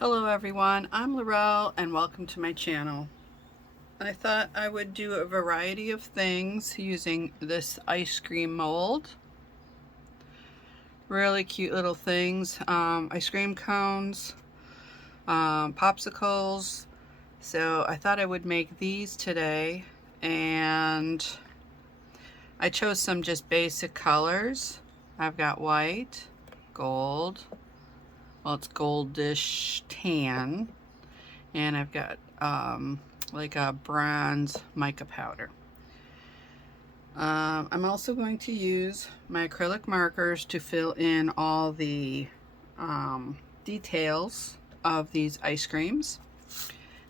Hello everyone, I'm Laurel and welcome to my channel. I thought I would do a variety of things using this ice cream mold. Really cute little things, ice cream cones, popsicles. So I thought I would make these today, and I chose some just basic colors. I've got white, gold, well it's goldish tan, and I've got like a bronze mica powder. I'm also going to use my acrylic markers to fill in all the details of these ice creams.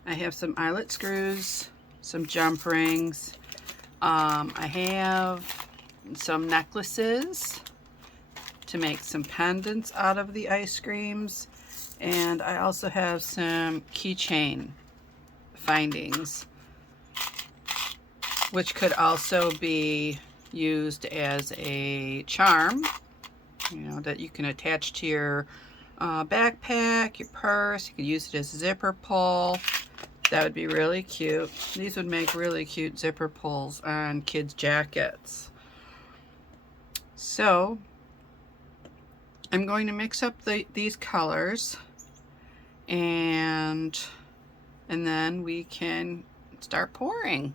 I have some eyelet screws, some jump rings. I have some necklaces to make some pendants out of the ice creams, and I also have some keychain findings, which could also be used as a charm, you know, that you can attach to your backpack, your purse. You could use it as a zipper pull. That would be really cute. These would make really cute zipper pulls on kids' jackets. So I'm going to mix up these colors, and then we can start pouring.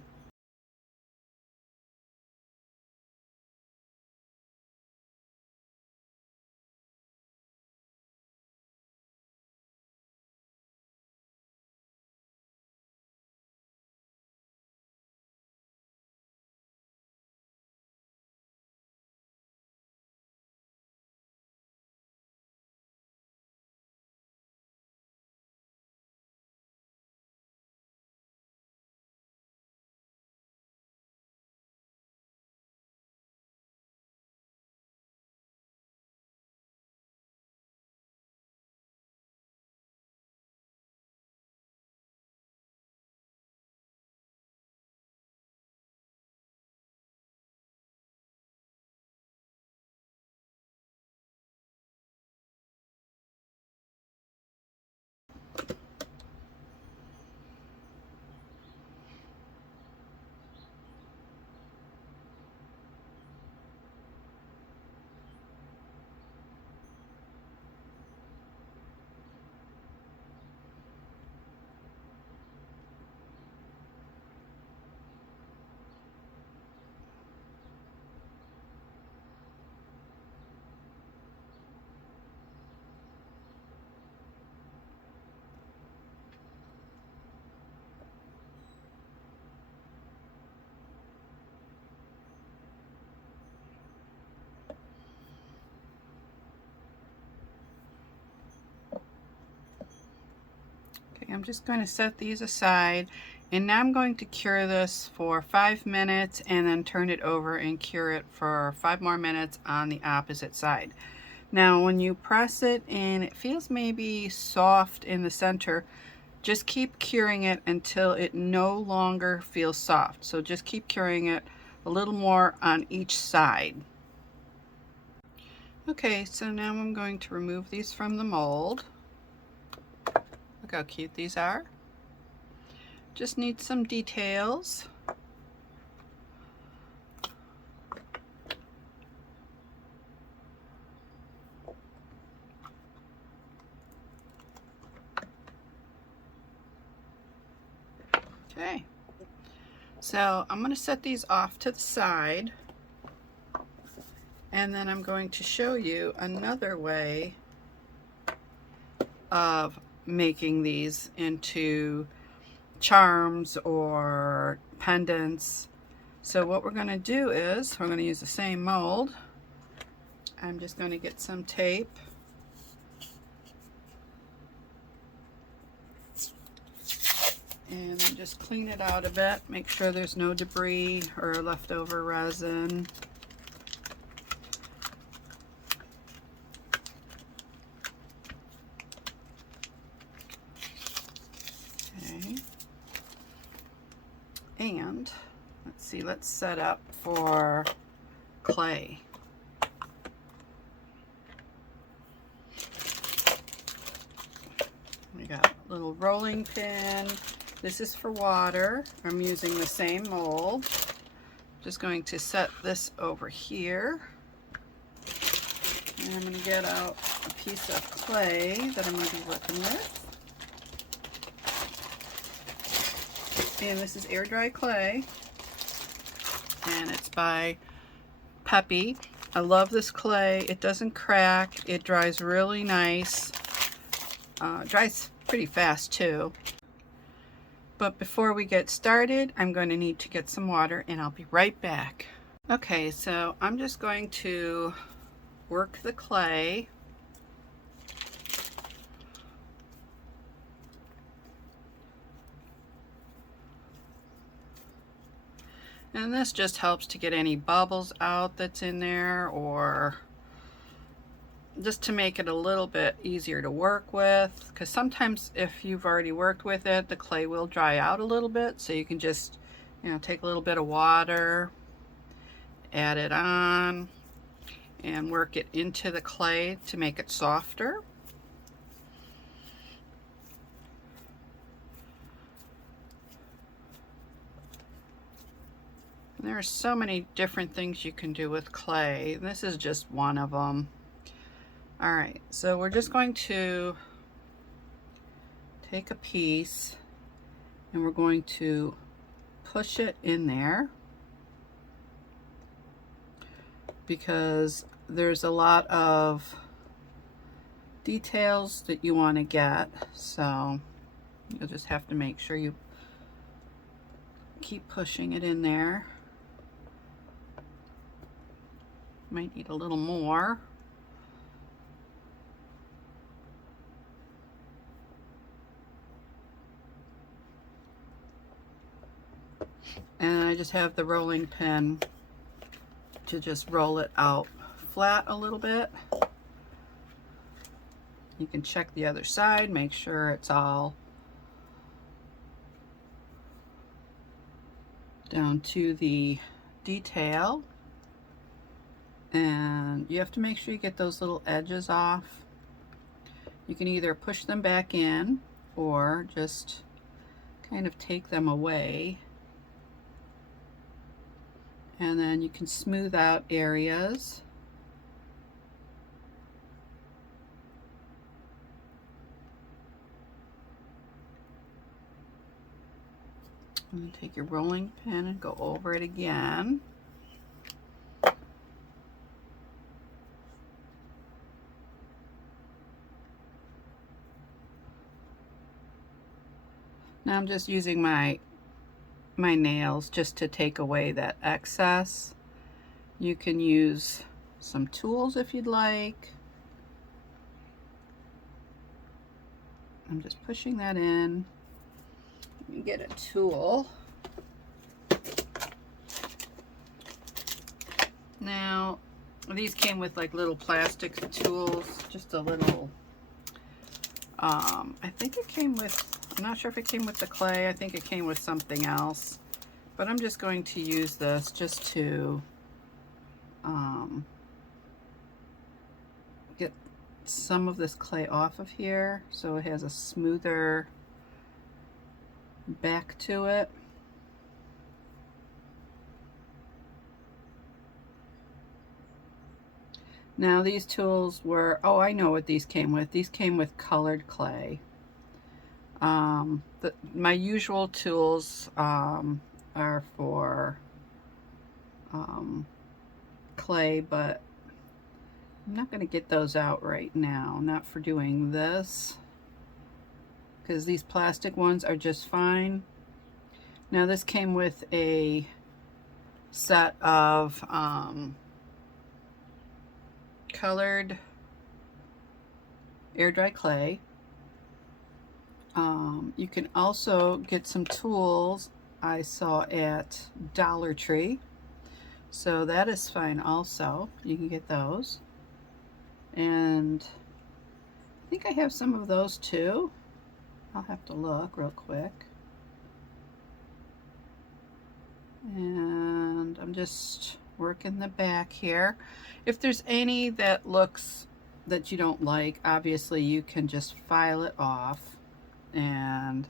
I'm just going to set these aside, and now I'm going to cure this for 5 minutes and then turn it over and cure it for 5 more minutes on the opposite side. Now when you press it and it feels maybe soft in the center, just keep curing it until it no longer feels soft. So just keep curing it a little more on each side. Okay, so now I'm going to remove these from the mold. Look how cute these are. Just need some details. Okay, so I'm going to set these off to the side, and then I'm going to show you another way of making these into charms or pendants. So what we're going to do is we're going to use the same mold. I'm just going to get some tape, and then just clean it out a bit, make sure there's no debris or leftover resin. Okay, and let's see, let's set up for clay. I got a little rolling pin. This is for water. I'm using the same mold. Just going to set this over here. And I'm going to get out a piece of clay that I'm going to be working with. And this is air dry clay. And it's by Peppy. I love this clay. It doesn't crack. It dries really nice. Dries pretty fast too. But before we get started, I'm going to need to get some water and I'll be right back. Okay, so I'm just going to work the clay. And this just helps to get any bubbles out that's in there, or just to make it a little bit easier to work with, because sometimes if you've already worked with it, the clay will dry out a little bit. So you can just, take a little bit of water, add it on, and work it into the clay to make it softer. There are so many different things you can do with clay. This is just one of them. All right, so we're just going to take a piece and we're going to push it in there, because there's a lot of details that you want to get. So you'll just have to make sure you keep pushing it in there. Might need a little more. And I just have the rolling pin to just roll it out flat a little bit. You can check the other side, make sure it's all down to the detail. And you have to make sure you get those little edges off. You can either push them back in or just kind of take them away. And then you can smooth out areas. And then take your rolling pin and go over it again. Now I'm just using my nails just to take away that excess. You can use some tools if you'd like. I'm just pushing that in. You get a tool. Now these came with like little plastic tools, just a little, I think it came with, I'm not sure if it came with the clay. I think it came with something else, but I'm just going to use this just to get some of this clay off of here so it has a smoother back to it. Now these tools were, oh, I know what these came with. These came with colored clay. My usual tools are for clay, but I'm not going to get those out right now, not for doing this, because these plastic ones are just fine. Now this came with a set of colored air dry clay. You can also get some tools I saw at Dollar Tree, so that is fine also. You can get those, and I think I have some of those too. I'll have to look real quick. And I'm just working the back here. If there's any that looks that you don't like, obviously you can just file it off. and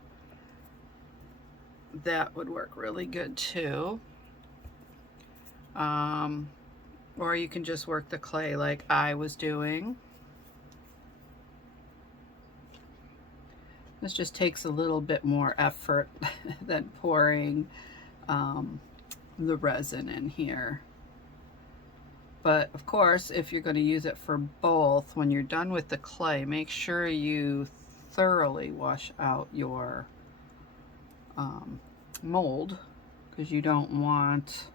that would work really good too. Or you can just work the clay like I was doing. This just takes a little bit more effort than pouring the resin in here. But of course, if you're going to use it for both, when you're done with the clay, make sure you thoroughly wash out your mold, because you don't want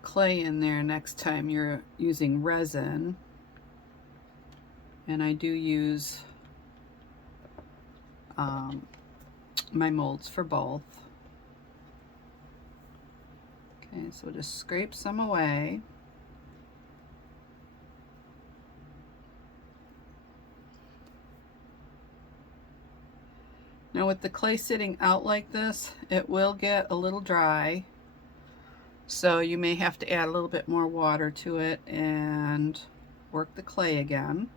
clay in there next time you're using resin. And I do use my molds for both. Okay, so just scrape some away. Now with the clay sitting out like this, it will get a little dry. So you may have to add a little bit more water to it and work the clay again.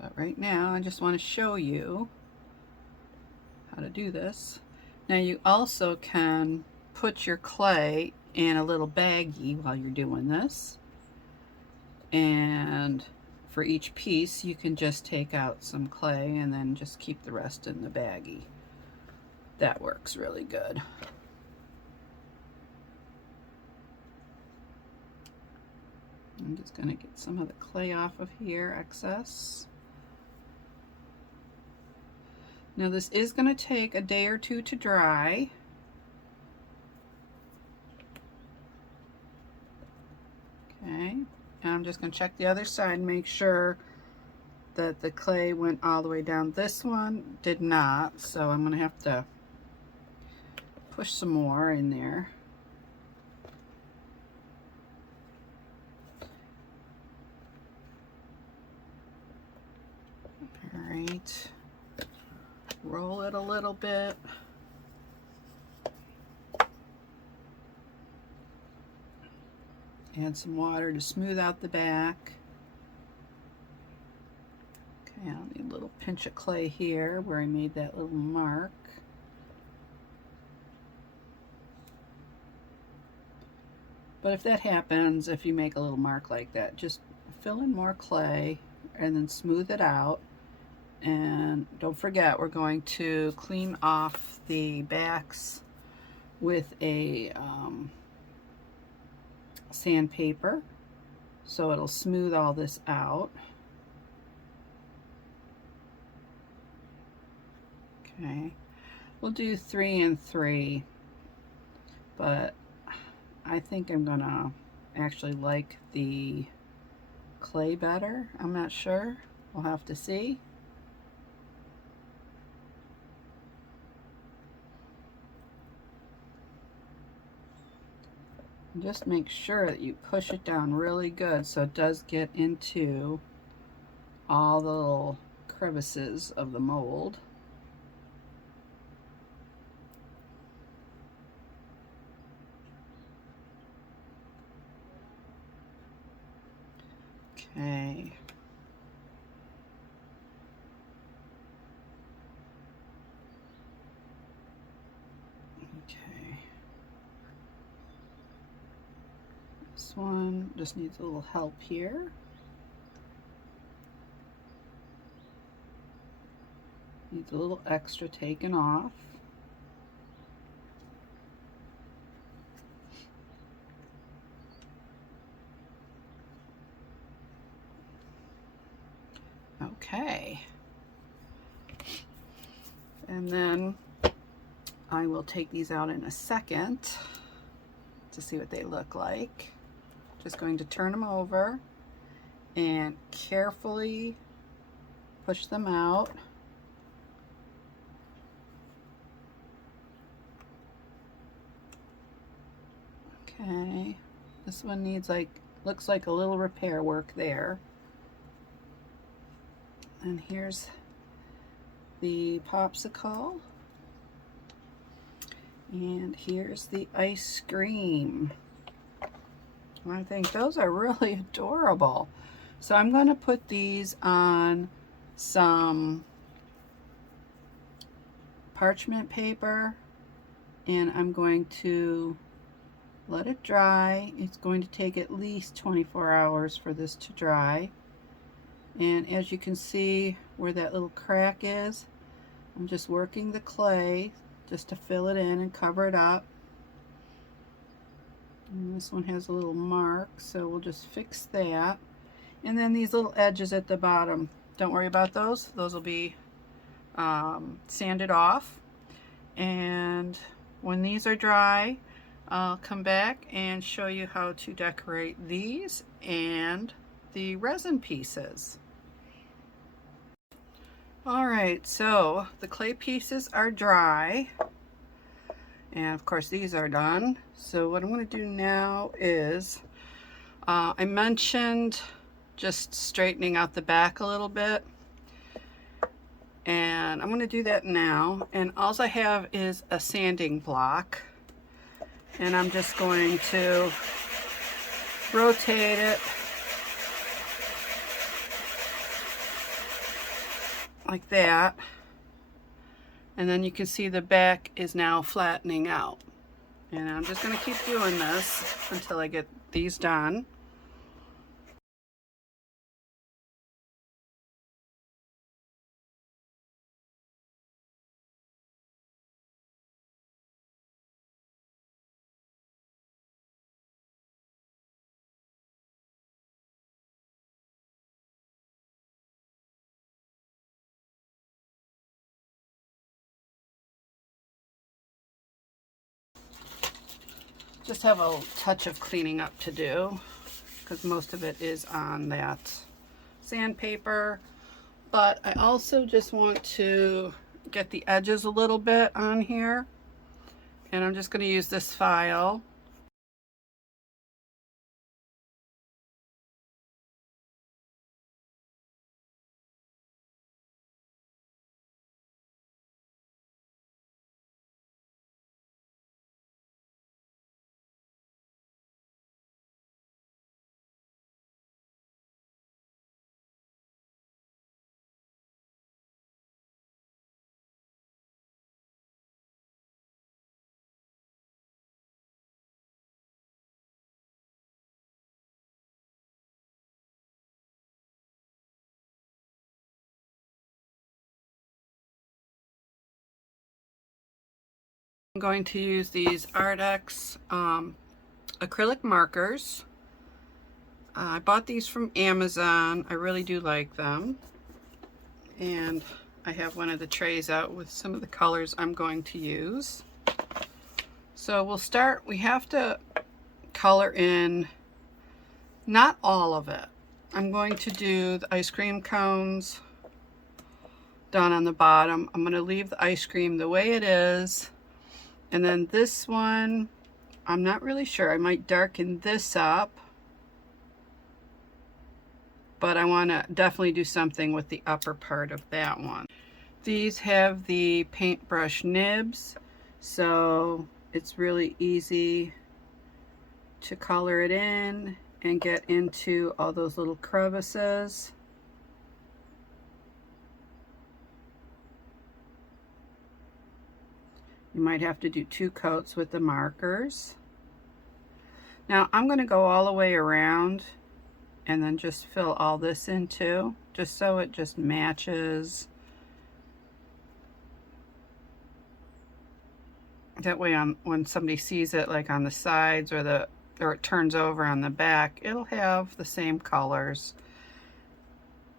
But right now, I just want to show you how to do this. Now you also can put your clay in a little baggie while you're doing this. And for each piece, you can just take out some clay and then just keep the rest in the baggie. That works really good. I'm just going to get some of the clay off of here, excess. Now this is going to take a day or two to dry. Okay, and I'm just going to check the other side and make sure that the clay went all the way down. This one did not, so I'm going to have to push some more in there. All right. Roll it a little bit. Add some water to smooth out the back. Okay, I'll need a little pinch of clay here where I made that little mark. But if that happens, if you make a little mark like that, just fill in more clay and then smooth it out. And don't forget, we're going to clean off the backs with a sandpaper, so it'll smooth all this out. Okay, we'll do 3 and 3, but I think I'm gonna actually like the clay better. I'm not sure, we'll have to see. Just make sure that you push it down really good so it does get into all the little crevices of the mold. Okay. This one just needs a little help here. Needs a little extra taken off. Okay. And then I will take these out in a second to see what they look like. Just going to turn them over and carefully push them out. Okay, this one needs looks like a little repair work there. And here's the popsicle. And here's the ice cream. I think those are really adorable. So I'm going to put these on some parchment paper, and I'm going to let it dry. It's going to take at least 24 hours for this to dry. And as you can see where that little crack is, I'm just working the clay just to fill it in and cover it up. And this one has a little mark, so we'll just fix that. And then these little edges at the bottom, don't worry about those. Those will be sanded off. And when these are dry, I'll come back and show you how to decorate these and the resin pieces. Alright, so the clay pieces are dry. And of course these are done. So what I'm going to do now is, I mentioned just straightening out the back a little bit. And I'm going to do that now. And all I have is a sanding block. And I'm just going to rotate it like that. And then you can see the back is now flattening out. And I'm just going to keep doing this until I get these done. Just have a touch of cleaning up to do because most of it is on that sandpaper. But I also just want to get the edges a little bit on here. And I'm just going to use this file. I'm going to use these Artex acrylic markers. I bought these from Amazon. I really do like them. And I have one of the trays out with some of the colors I'm going to use. So we'll start, we have to color in not all of it. I'm going to do the ice cream cones down on the bottom. I'm going to leave the ice cream the way it is. And then this one, I'm not really sure. I might darken this up. But I want to definitely do something with the upper part of that one. These have the paintbrush nibs, so it's really easy to color it in and get into all those little crevices. You might have to do 2 coats with the markers. Now I'm going to go all the way around and then just fill all this in too, just so it just matches. That way when somebody sees it like on the sides or it turns over on the back, it'll have the same colors.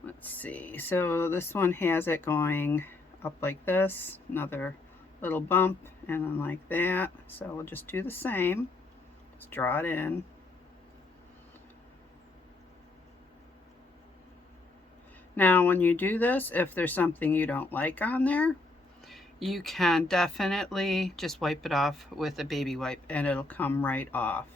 Let's see, so this one has it going up like this, another little bump, and then like that. So we'll just do the same, just draw it in. Now when you do this, if there's something you don't like on there, you can definitely just wipe it off with a baby wipe and it'll come right off.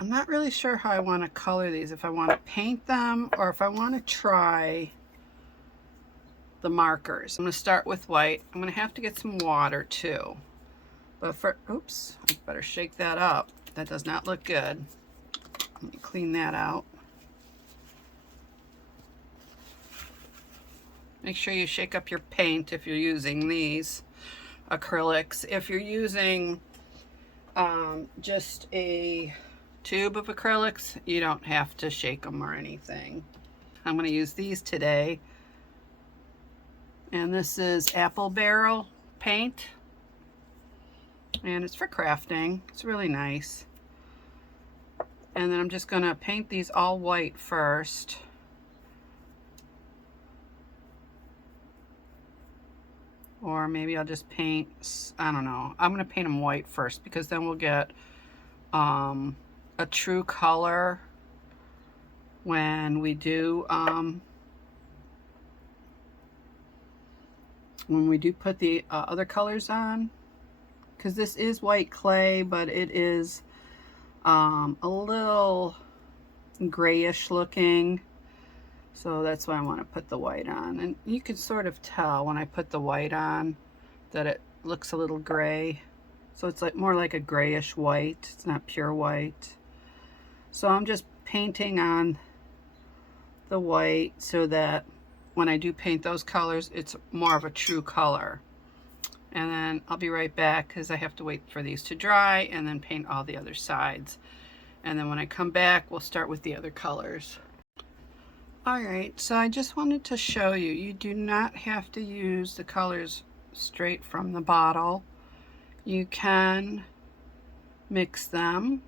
I'm not really sure how I want to color these, if I want to paint them or if I want to try the markers. I'm going to start with white. I'm going to have to get some water too. But for, oops, I better shake that up. That does not look good. Let me clean that out. Make sure you shake up your paint if you're using these acrylics. If you're using just a tube of acrylics, you don't have to shake them or anything. I'm going to use these today. And this is apple barrel paint. And it's for crafting. It's really nice. And then I'm just going to paint these all white first. Or maybe I'll just paint, I don't know. I'm going to paint them white first because then we'll get a true color when we do put the other colors on. Because this is white clay, but it is a little grayish looking. So that's why I want to put the white on. And you can sort of tell when I put the white on that it looks a little gray. So it's like more like a grayish white. It's not pure white. So I'm just painting on the white so that when I do paint those colors, it's more of a true color. And then I'll be right back because I have to wait for these to dry and then paint all the other sides. And then when I come back, we'll start with the other colors. Alright, so I just wanted to show you, you do not have to use the colors straight from the bottle. You can mix them.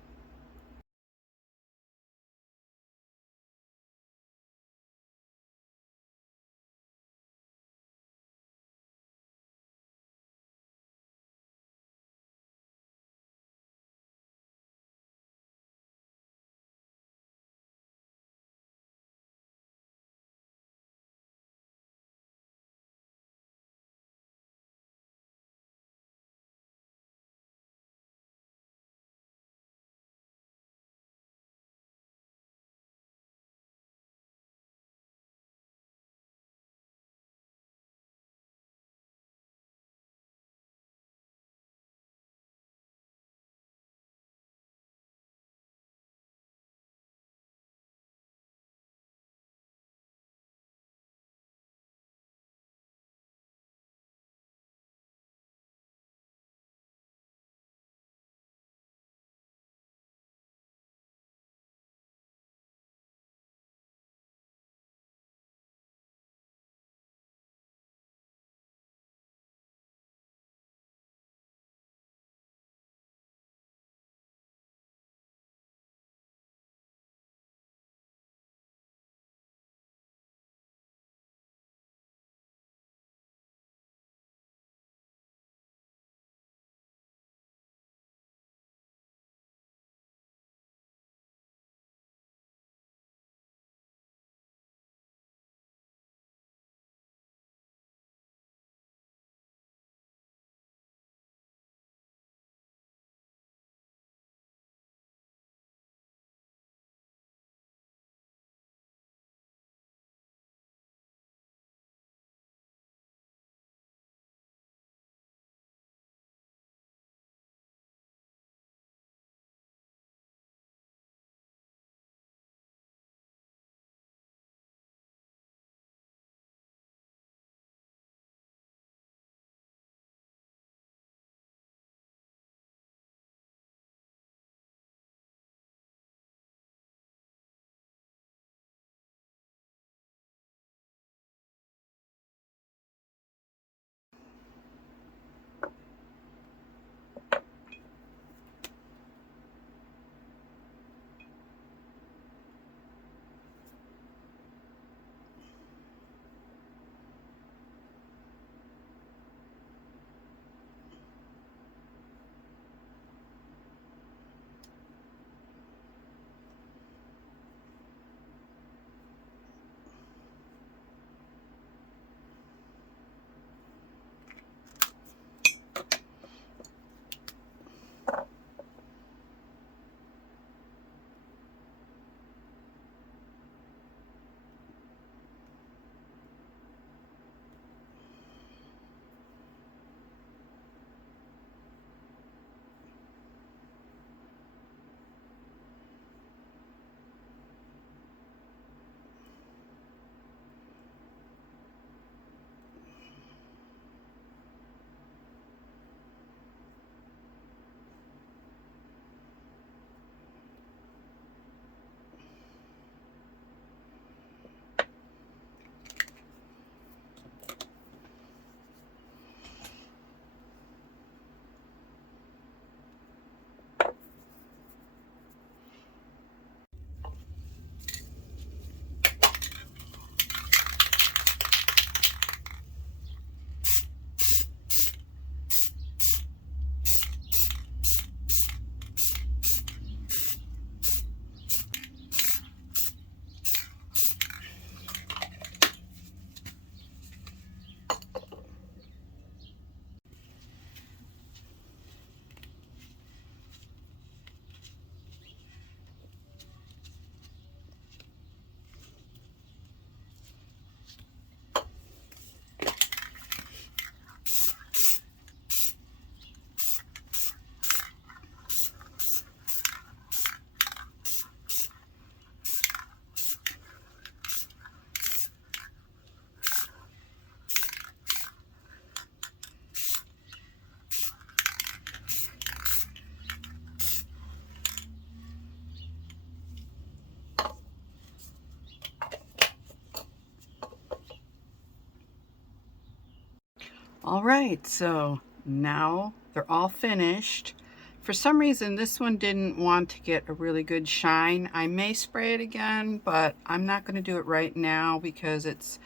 All right, so now they're all finished. For some reason, this one didn't want to get a really good shine. I may spray it again, but I'm not going to do it right now because it's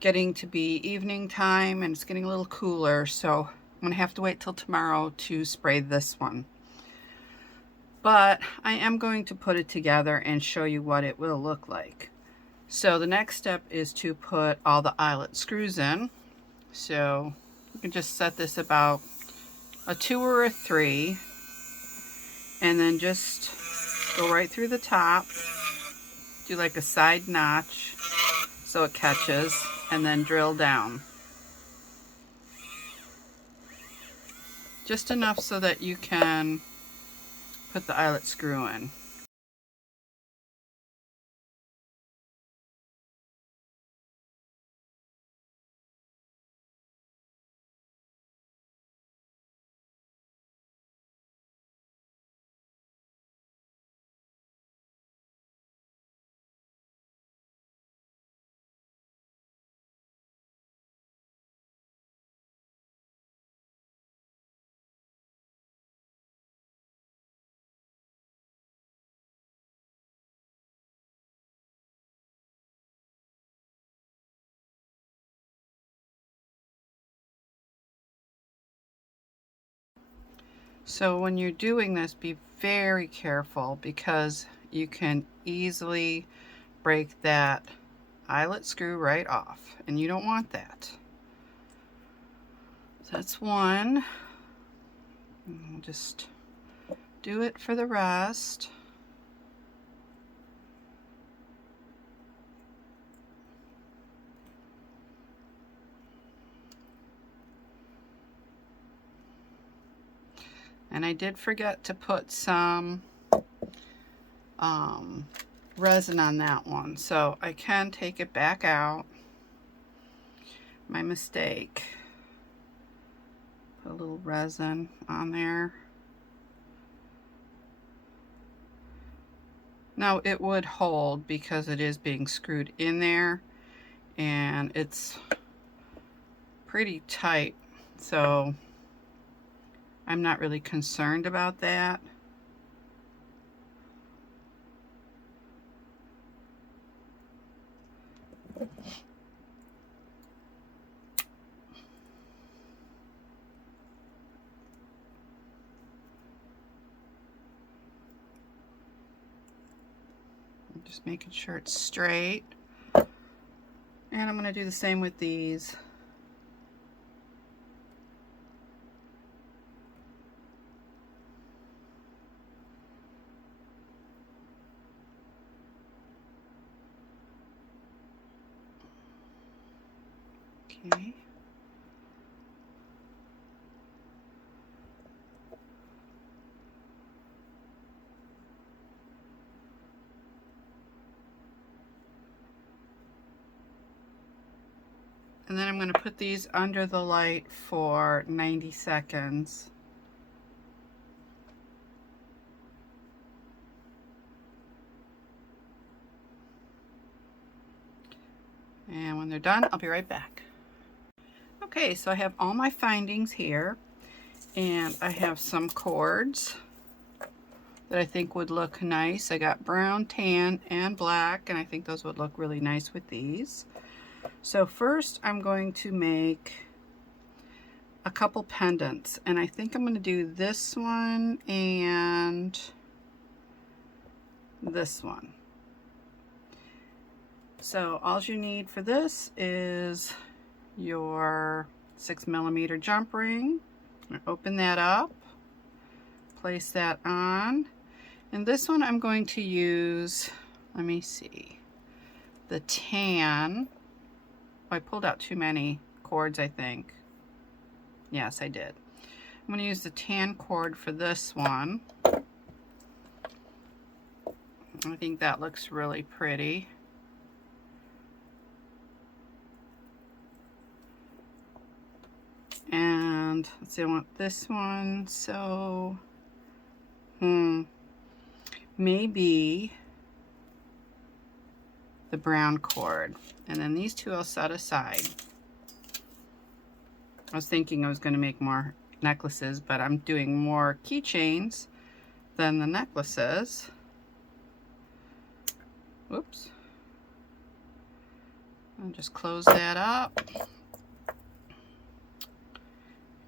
getting to be evening time and it's getting a little cooler. So I'm going to have to wait till tomorrow to spray this one. But I am going to put it together and show you what it will look like. So the next step is to put all the eyelet screws in. So you can just set this about a 2 or a 3, and then just go right through the top, do like a side notch so it catches, and then drill down. Just enough so that you can put the eyelet screw in. So when you're doing this, be very careful because you can easily break that eyelet screw right off, and you don't want that. So that's one. I'll just do it for the rest. And I did forget to put some resin on that one, so I can take it back out. My mistake. Put a little resin on there. Now it would hold because it is being screwed in there and it's pretty tight, so I'm not really concerned about that. I'm just making sure it's straight. And I'm going to do the same with these. Okay. And then I'm going to put these under the light for 90 seconds. And when they're done, I'll be right back. Okay, so I have all my findings here, and I have some cords that I think would look nice. I got brown, tan, and black, and I think those would look really nice with these. So first I'm going to make a couple pendants, and I think I'm going to do this one and this one. So all you need for this is your 6mm jump ring. Open that up, place that on, and this one I'm going to use, let me see, the tan. Oh, I pulled out too many cords, I think. Yes, I did. I'm going to use the tan cord for this one. I think that looks really pretty. And let's see, I want this one, so maybe the brown cord. And then these two I'll set aside. I was thinking I was going to make more necklaces, but I'm doing more keychains than the necklaces. Whoops. I'll just close that up.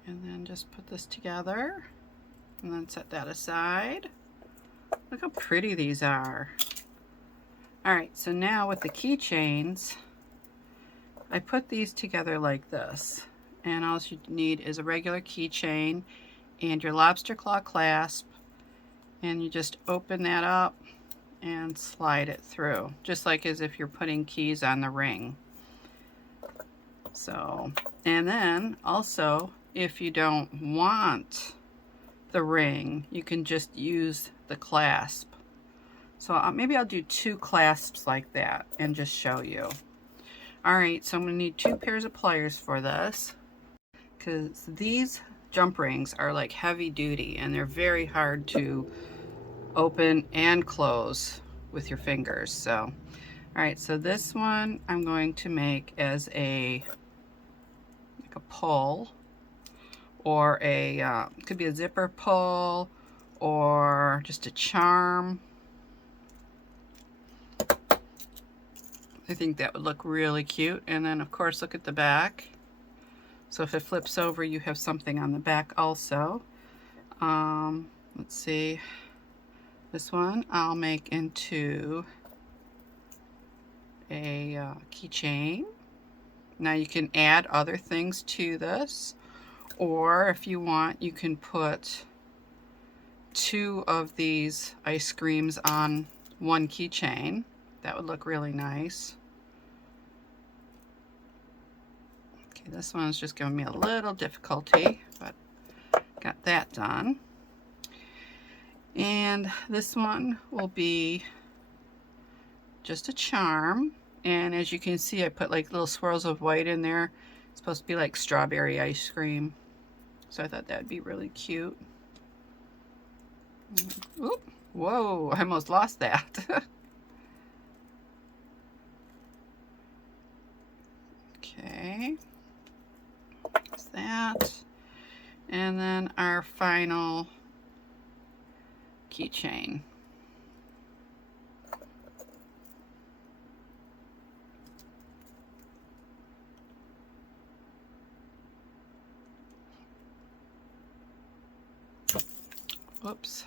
And then just put this together. And then set that aside. Look how pretty these are. Alright, so now with the keychains, I put these together like this. And all you need is a regular keychain and your lobster claw clasp. And you just open that up and slide it through, just like as if you're putting keys on the ring. So, and then also, if you don't want the ring, you can just use the clasp. So maybe I'll do 2 clasps like that and just show you. Alright, so I'm going to need 2 pairs of pliers for this, because these jump rings are like heavy duty and they're very hard to open and close with your fingers. So alright, so this one I'm going to make as a pull, or a could be a zipper pull or just a charm. I think that would look really cute. And then of course look at the back. So if it flips over, you have something on the back also. Let's see, this one I'll make into a keychain. Now you can add other things to this, or if you want, you can put 2 of these ice creams on one keychain. That would look really nice. Okay, this one's just giving me a little difficulty, but got that done. And this one will be just a charm. And as you can see, I put like little swirls of white in there. It's supposed to be like strawberry ice cream. So I thought that would be really cute. Oop, whoa, I almost lost that. Okay, that's that. And then our final keychain. Whoops.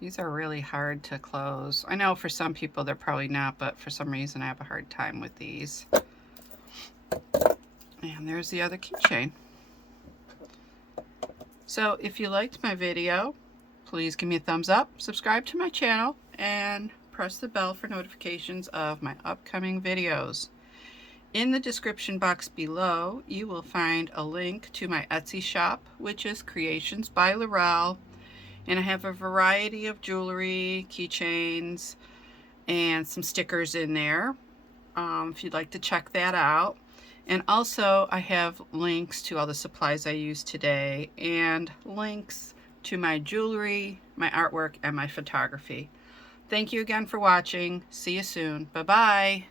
These are really hard to close. I know for some people they're probably not, but for some reason I have a hard time with these. And there's the other keychain. So if you liked my video, please give me a thumbs up, subscribe to my channel, and press the bell for notifications of my upcoming videos. In the description box below, you will find a link to my Etsy shop, which is Creations by Laurel. And I have a variety of jewelry, keychains, and some stickers in there, if you'd like to check that out. And also, I have links to all the supplies I used today, and links to my jewelry, my artwork, and my photography. Thank you again for watching. See you soon. Bye-bye.